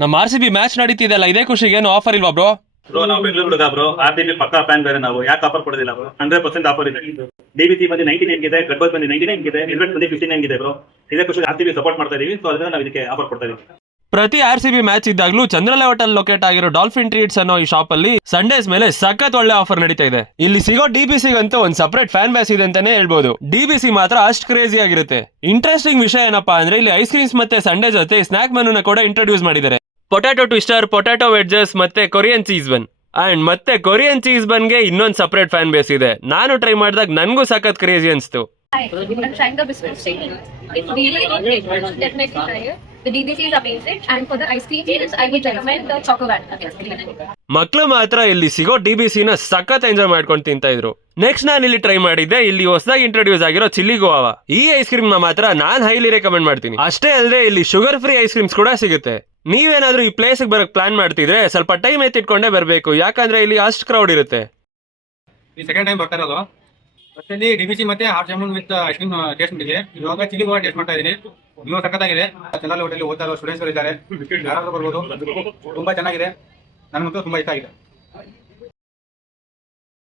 ನಮ್ಮ RCB match ನಡೀತಿದೆಲ್ಲ, ಇದೇ ಖುಷಿಗೆ ಏನು ಆಫರ್ ಇಲ್ವಾ ಬ್ರೋ? ಬ್ರೋ ನಾವು ಬೆಂಗಳೂರು ಹುಡುಗ ಬ್ರೋ, RCB ಪಕ್ಕಾ ಫ್ಯಾನ್ ಬೇರೆ ನಾವು. ಯಾಕೆ ಆಫರ್ ಕೊಡೋದಿಲ್ಲ ಬ್ರೋ? 100% ಆಫರ್ ಇದೆ. DBC ಬಂದು 99 ಇದೆ, ಗಡ್ಬಲ್ ಬಂದು 99 ಇದೆ, ಇನ್ವೆಸ್ಟ್ ಬಂದು 59 ಇದೆ ಬ್ರೋ. ಇದೇ ಖುಷಿ RCB ಸಪೋರ್ಟ್ ಮಾಡ್ತಾ ಇದೀವಿ. ಸೊ ಅದರಿಂದ ನಾವು ಇದಕ್ಕೆ ಆಫರ್ ಕೊಡ್ತಾ ಇದೀವಿ. ಪ್ರತಿ RCB ಮ್ಯಾಚ್ ಇದ್ದಾಗ್ಲೂ ಚಂದ್ರಲೆ ಹೋಟೆಲ್ ಲೊಕೇಟ್ ಆಗಿರೋ ಡಾಲ್ಫಿನ್ ಟ್ರೀಟ್ಸ್ ಅನ್ನೋ ಈ ಶಾಪ್ ಅಲ್ಲಿ ಸಂಡೇಸ್ ಮೇಲೆ ಸಖತ್ ಒಳ್ಳೆ ಆಫರ್ ನಡೀತಾ ಇದೆ. ಇಲ್ಲಿ ಸಿಗೋ DBC ಗಂತೂ ಒಂದ್ ಸಪರೇಟ್ ಫ್ಯಾನ್ ಬೇಸ್ ಇದೆ ಅಂತಾನೆ ಹೇಳ್ಬೋದು. DBC ಮಾತ್ರ ಅಷ್ಟು ಕ್ರೇಜಿ ಆಗಿರುತ್ತೆ. ಇಂಟ್ರೆಸ್ಟಿಂಗ್ ವಿಷಯ ಏನಪ್ಪಾ ಅಂದ್ರೆ ಇಲ್ಲಿ ಐಸ್ ಕ್ರೀಮ್ಸ್ ಮತ್ತೆ ಸಂಡೇ ಜೊತೆ ಸ್ನಾಕ್ ಮೆನುನ ಕೂಡ ಇಂಟ್ರೊಡ್ಯೂಸ್ ಮಾಡಿದ್ದಾರೆ. ಪೊಟ್ಯಾಟೊ ಟ್ವಿಸ್ಟರ್, ಪೊಟ್ಯಾಟೊ ವೆಡ್ಜಸ್ ಮತ್ತೆ ಕೊರಿಯನ್ ಚೀಸ್ ಬನ್. ಅಂಡ್ ಮತ್ತೆ ಕೊರಿಯನ್ ಚೀಸ್ ಬನ್ಗೆ ಇನ್ನೊಂದು ಸಪರೇಟ್ ಫ್ಯಾನ್ ಬೇಸ್ ಇದೆ. ನಾನು ಟ್ರೈ ಮಾಡಿದಾಗ ನನ್ಗೂ ಸಖತ್ ಕ್ರೇಜಿ ಅನ್ಸ್ತು. Hi, I'm trying the biscuit stick. It's really great. Definitely try it. The DBC is amazing, and for the ice cream, I would recommend the chocolate ice cream. ಮಕ್ಳು ಮಾತ್ರ ಇಲ್ಲಿ ಸಿಗೋ DBC ನ ಸಖತ್ ಎಂಜಾಯ್ ಮಾಡ್ಕೊಂಡು ತಿಂತಾ ಇದ್ರು. ನೆಕ್ಸ್ಟ್ ನಾನು ಇಲ್ಲಿ ಟ್ರೈ ಮಾಡಿದ್ದೆ ಇಲ್ಲಿ ಹೊಸದಾಗಿ ಇಂಟ್ರೊಡ್ಯೂಸ್ ಆಗಿರೋ ಚಿಲ್ಲಿ ಗೋವಾ. ಈ ಐಸ್ ಕ್ರೀಮ್ ನ ಮಾತ್ರ ನಾನ್ ಹೈಲಿ ರೆಕಮೆಂಡ್ ಮಾಡ್ತೀನಿ. ಅಷ್ಟೇ ಅಲ್ಲದೆ ಇಲ್ಲಿ ಶುಗರ್ ಫ್ರೀ ಐಸ್ ಕ್ರೀಮ್ಸ್ ಕೂಡ ಸಿಗುತ್ತೆ. ನೀವೇನಾದ್ರೂ ಈ ಪ್ಲೇಸ್ ಬರಕ್ ಪ್ಲಾನ್ ಮಾಡ್ತಿದ್ರೆ ಸ್ವಲ್ಪ ಟೈಮ್ ಎತ್ತಿಟ್ಕೊಂಡೇ ಬರಬೇಕು, ಯಾಕಂದ್ರೆ ಇಲ್ಲಿ ಅಷ್ಟು ಕ್ರೌಡ್ ಇರುತ್ತೆ. ಈ ಸೆಕೆಂಡ್ ಟೈಮ್ ಬರ್ತಾ ಇರೋದು. ಫಸ್ಟಲ್ಲಿ DBC ಮತ್ತೆ hot jamun with ice cream taste ಮಾಡಿದೆ. ಇವಾಗ ಚಿಲ್ಲಿ ಗೋವಾ ಟೇಸ್ಟ್ ಮಾಡ್ತಾ ಇದೀನಿ. ಇನ್ನೂ ಸಖತ್ತಾಗಿದೆ. ಚಂದ್ರಲೆ ಹೋಟೆಲ್ ಓದ್ತಾ ಇರೋ ಸ್ಟೂಡೆಂಟ್ಸ್ ಇದ್ದಾರೆ, ಯಾರಾದ್ರೂ ಬರ್ಬೋದು. ತುಂಬಾ ಚೆನ್ನಾಗಿದೆ, ನನಗಂತೂ ತುಂಬಾ ಇಷ್ಟ ಆಗಿದೆ.